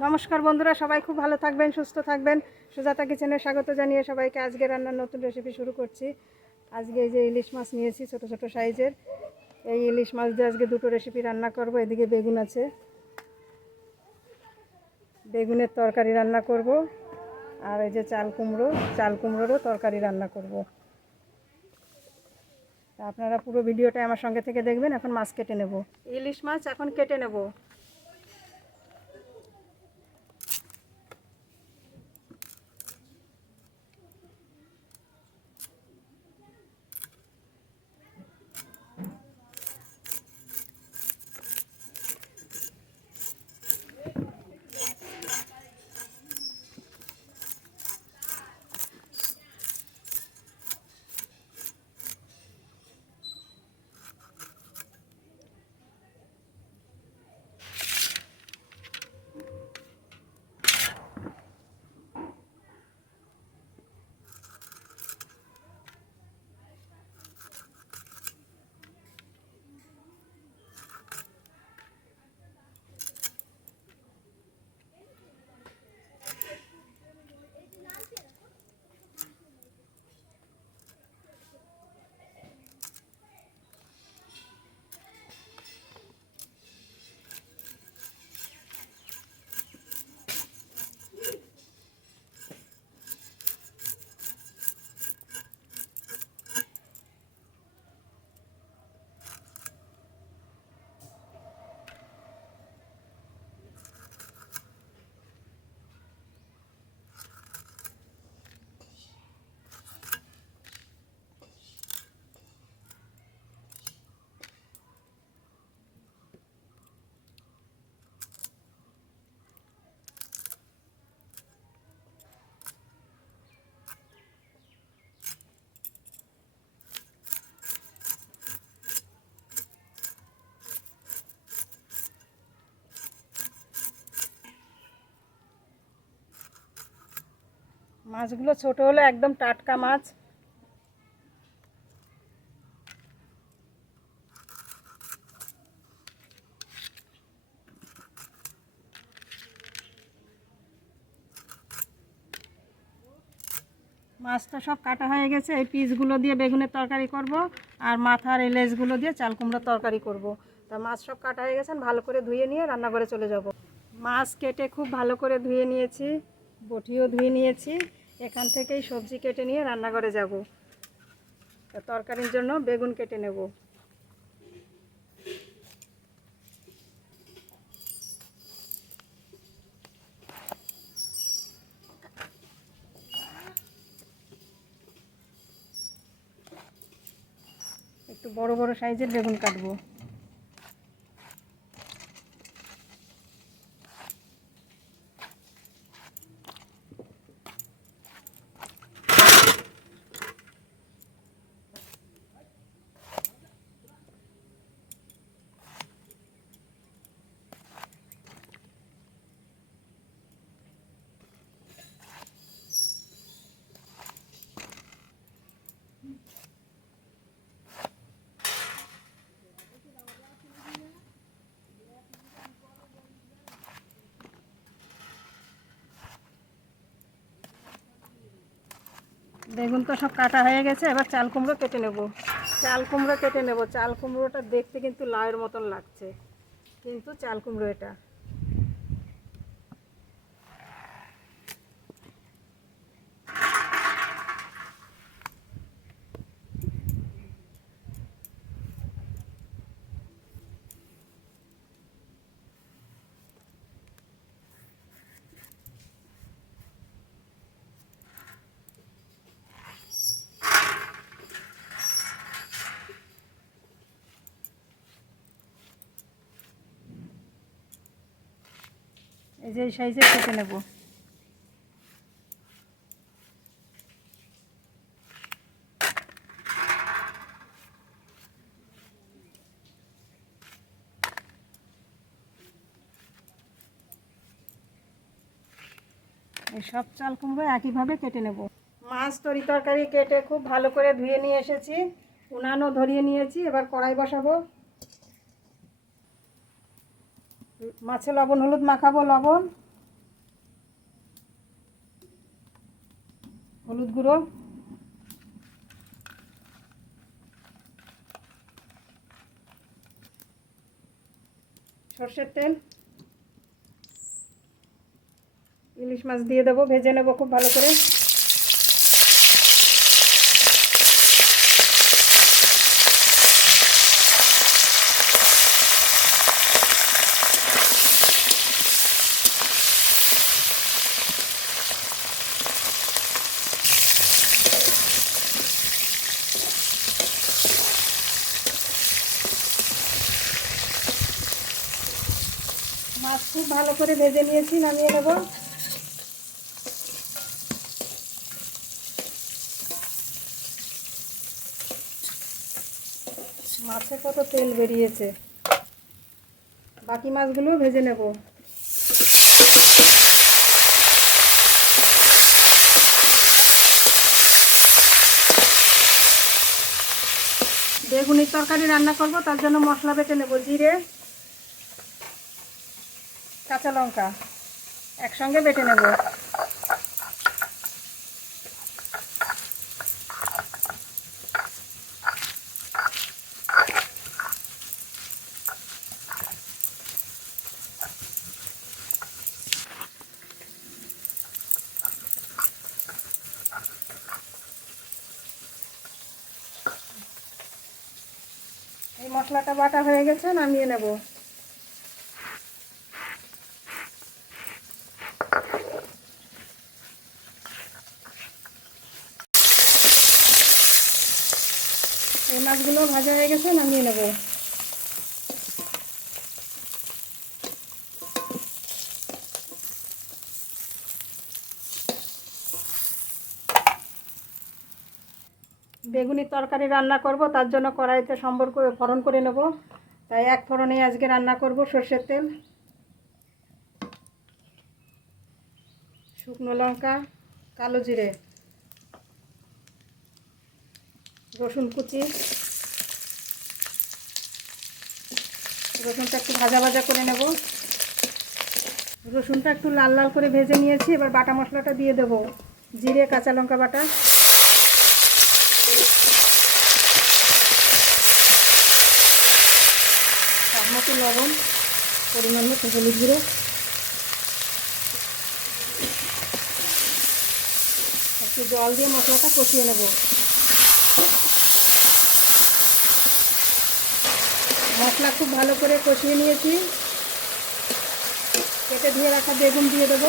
নমস্কার বন্ধুরা, সবাই খুব ভালো থাকবেন, সুস্থ থাকবেন। সুজাতা কিচেনে স্বাগত জানিয়ে সবাইকে আজকে রান্নার নতুন রেসিপি শুরু করছি। আজকে এই যে ইলিশ মাছ নিয়েছি ছোট ছোট সাইজের। এই ইলিশ মাছ দিয়ে আজকে দুটো রেসিপি রান্না করব, এদিকে বেগুন আছে। বেগুনের তরকারি রান্না করব, আর এই যে চাল কুমড়ো, চাল কুমড়োরও তরকারি রান্না করব। আপনারা পুরো ভিডিওটা আমার সঙ্গে থেকে দেখবেন, এখন মাছ কেটে নেব। ইলিশ মাছ এখন কেটে নেব। মাছগুলো ছোট হলে একদম টাটকা মাছ। মাছটা সব কাটা হয়ে গেছে, এই পিসগুলো দিয়ে বেগুনের তরকারি করব আর মাথার এই লেজগুলো দিয়ে চাল কুমড়োর তরকারি করব। তা মাছ সব কাটা হয়ে গেছেন ভালো করে ধুয়ে নিয়ে রান্নাঘরে চলে যাব। মাছ কেটে খুব ভালো করে ধুয়ে নিয়েছি, বটিও ধুয়ে নিয়েছি। এখান থেকেই সবজি কেটে নিয়ে রান্নাঘরে যাব। তরকারির জন্য বেগুন কেটে নেব। একটু বড় বড় সাইজের বেগুন কাটবো। বেগুন তো সব কাটা হয়ে গেছে, এবার চাল কুমড়ো কেটে নেব। চাল কুমড়ো কেটে নেব। চাল কুমড়োটা দেখতে কিন্তু লাউয়ের মতন লাগছে। কিন্তু চাল কুমড়ো এটা। এই যে সাইজে কেটে নেব। এই সব চাল কুমড়ো একইভাবে কেটে নেব। মাছ তরি তরকারি কেটে খুব ভালো করে ধুয়ে নিয়ে এসেছি। উনানও ধরিয়ে নিয়েছি, এবার কড়াই বসাবো। মাছে লবণ, হলুদ মাখাবো, লবণ। হলুদ গুঁড়ো। সর্ষের তেল। ইলিশ মাছ দিয়ে দেবো, ভেজে নেব খুব ভালো করে। খুব ভালো করে ভেজে নিয়েছি, নামিয়ে নেব। মাছে কত তেল বেরিয়েছে। বাকি মাছগুলো ভেজে নেব। বেগুনির তরকারি রান্না করব, তার জন্য মশলা বেটে নেব, জিরে কাঁচা লঙ্কা। একসঙ্গে বেটে নেব। এই মশলাটা বাটা হয়ে গেছে নামিয়ে নেব। এই মাছগুলো ভাজা হয়ে গেছে, নামিয়ে নেব। বেগুনির তরকারি রান্না করব, তার জন্য কড়াইতে সম্বর করে ফোড়ন করে নেব। তাই এক ফোড়নে আজকে রান্না করব সর্ষের তেল। শুকনো লঙ্কা, কালো জিরে। রসুন কুচি। রসুনটা একটু ভাজা ভাজা করে নেব। রসুনটা একটু লাল লাল করে ভেজে নিয়েছি, এবার বাটা মশলাটা দিয়ে দেবো। জিরে, কাঁচা লঙ্কা বাটা। মতো লবণ, পরিমাণ মতো হলুদ গুঁড়ো। একটু জল দিয়ে মশলাটা কষিয়ে নেব। মশলা খুব ভালো করে কষিয়ে নিয়েছি। কেটে ধুয়ে রাখা বেগুন দিয়ে দেবো।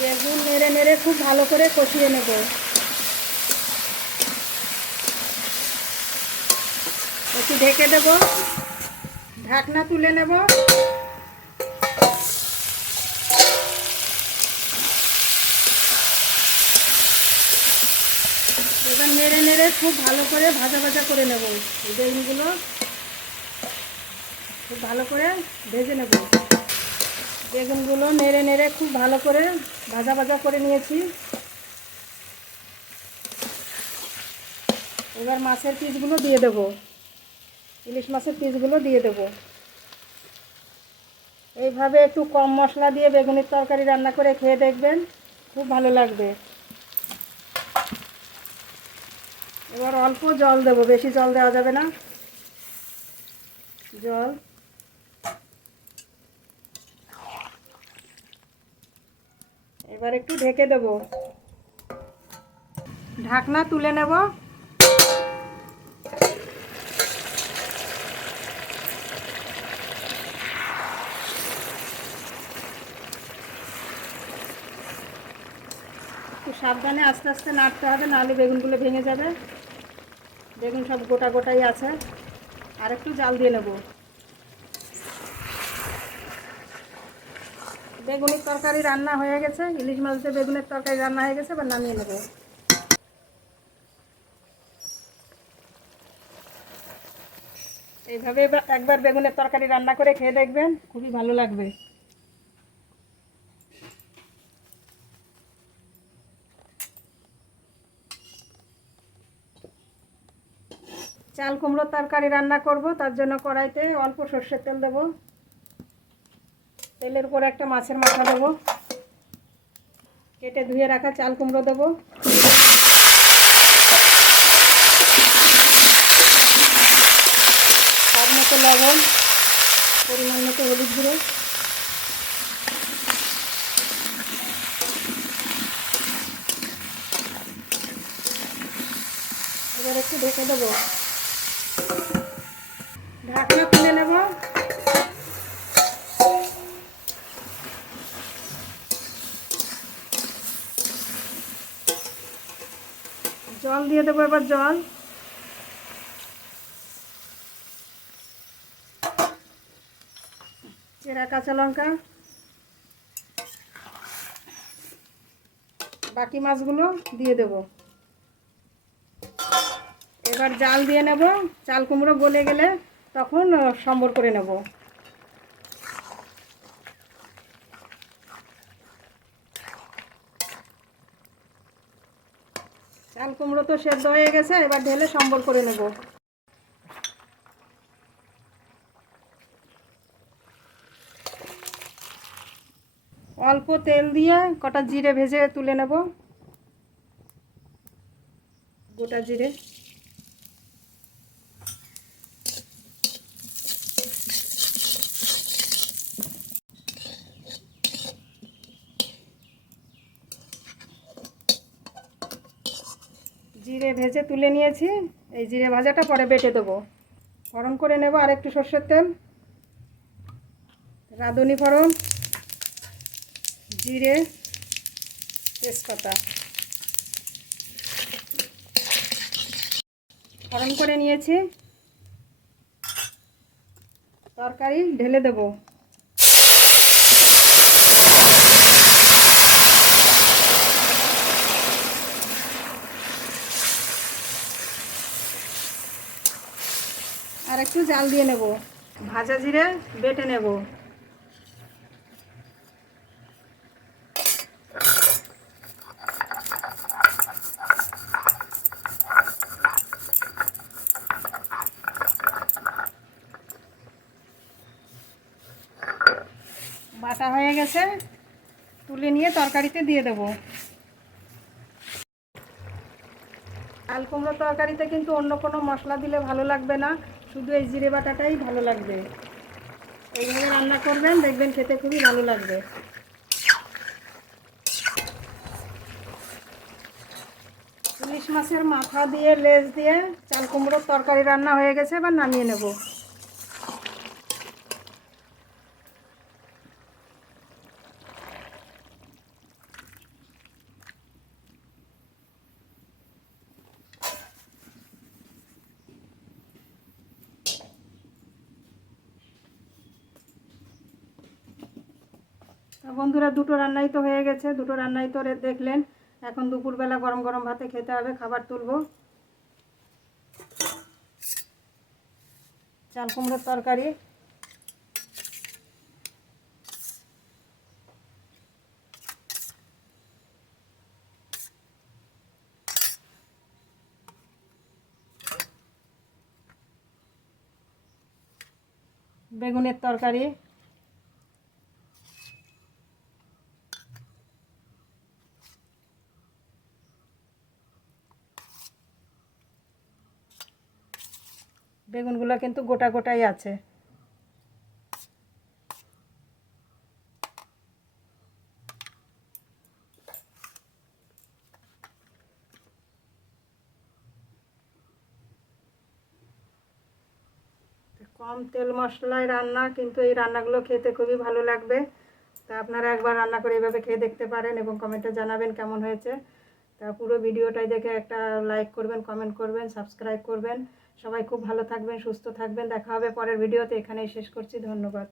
বেগুন নেড়ে নেড়ে খুব ভালো করে কষিয়ে নেব। একটু ঢেকে দেব। ঢাকনা তুলে নেব এবার নেড়ে নেড়ে খুব ভালো করে ভাজা ভাজা করে নেব। বেগুনগুলো খুব ভালো করে ভেজে নেব। বেগুনগুলো নেড়ে নেড়ে খুব ভালো করে ভাজা ভাজা করে নিয়েছি। এবার মাছের পিসগুলো দিয়ে দেব। ইলিশ মাছের পিসগুলো দিয়ে দেব। এইভাবে একটু কম মশলা দিয়ে বেগুনের তরকারি রান্না করে খেয়ে দেখবেন খুব ভালো লাগবে। এবার অল্প জল দেব, বেশি জল দেওয়া যাবে না। জল। এবার একটু ঢেকে দেব। ঢাকনা তুলে নেব। সাবধানে আস্তে আস্তে নাড়তে হবে, নাহলে বেগুনগুলো ভেঙে যাবে। বেগুন সব গোটা গোটাই আছে। আর একটু জাল দিয়ে নেব। বেগুনের তরকারি রান্না হয়ে গেছে। ইলিশ মাছ দিয়ে বেগুনের তরকারি রান্না হয়ে গেছে, এবার নামিয়ে নেব। এইভাবে একবার বেগুনের তরকারি রান্না করে খেয়ে দেখবেন, খুবই ভালো লাগবে। চাল, কুমড়োর তরকারি রান্না করব, তার জন্য কড়াইতে অল্প সর্ষের তেল দেব। তেলের উপরে একটা মাছের মাথা দেবো। কেটে ধুয়ে রাখা চাল, কুমড়ো দেবো। স্বাদ মতো লবণ, পরিমাণ মতো হলুদ গুঁড়ো। এবার একটু ঢেকে দেবো। ঢাকনা খুলে নেব। জল দিয়ে দেবো এবার জল। চেরা কাঁচা লঙ্কা। বাকি মাছগুলো দিয়ে দেব। এবার জাল দিয়ে নেব। চাল কুমড়ো গলে গেলে তখন সম্বর করে নেব। চাল কুমড়ো তো সেদ্ধ হয়ে গেছে, এবার ঢেলে সম্বর করে নেব। অল্প তেল দিয়ে কটা জিরে ভেজে তুলে নেব। গোটা জিরে। জিরে ভেজে তুলে নিয়েছি। এই জিরে ভাজাটা পরে বেটে দেবো। গরম করে নেব আর একটু সর্ষের তেল। রাঁধুনি ফোড়ন, জিরে, তেজপাতা। গরম করে নিয়েছি। তরকারি ঢেলে দেবো। একটু জাল দিয়ে নেব। ভাজা জিরে বেটে নেব। বাটা হয়ে গেছে। তুলে নিয়ে তরকারিতে দিয়ে দেবো। চাল কুমড়ো তরকারিতে কিন্তু অন্য কোনো মশলা দিলে ভালো লাগবে না। শুধু এই জিরে বাটাটাই ভালো লাগবে। এইভাবে রান্না করবেন, দেখবেন খেতে খুবই ভালো লাগবে। ইলিশ মাছের মাথা দিয়ে, লেজ দিয়ে চাল কুমড়োর তরকারি রান্না হয়ে গেছে, এবার নামিয়ে নেব। বন্ধুরা, দুটো রান্নাই তো হয়ে গেছে। দুটো রান্নাই তো দেখলেন। এখন দুপুরবেলা গরম গরম ভাতে খেতে হবে, খাবার তুলবো। চাল কুমড়োর তরকারি। বেগুনের তরকারি বেগুনগুলো কিন্তু গোটা গোটাই আছে। কম তেল মশলায় রান্না, কিন্তু এই রান্নাগুলো খেতে খুবই ভালো লাগবে। তা আপনারা একবার রান্না করে এভাবে খেয়ে দেখতে পারেন এবং কমেন্টে জানাবেন কেমন হয়েছে। তা পুরো ভিডিওটাই দেখে একটা লাইক করবেন, কমেন্ট করবেন, সাবস্ক্রাইব করবেন। সবাই খুব ভালো থাকবেন সুস্থ থাকবেন। দেখা হবে পরের ভিডিওতে। এখানেই শেষ করছি। ধন্যবাদ।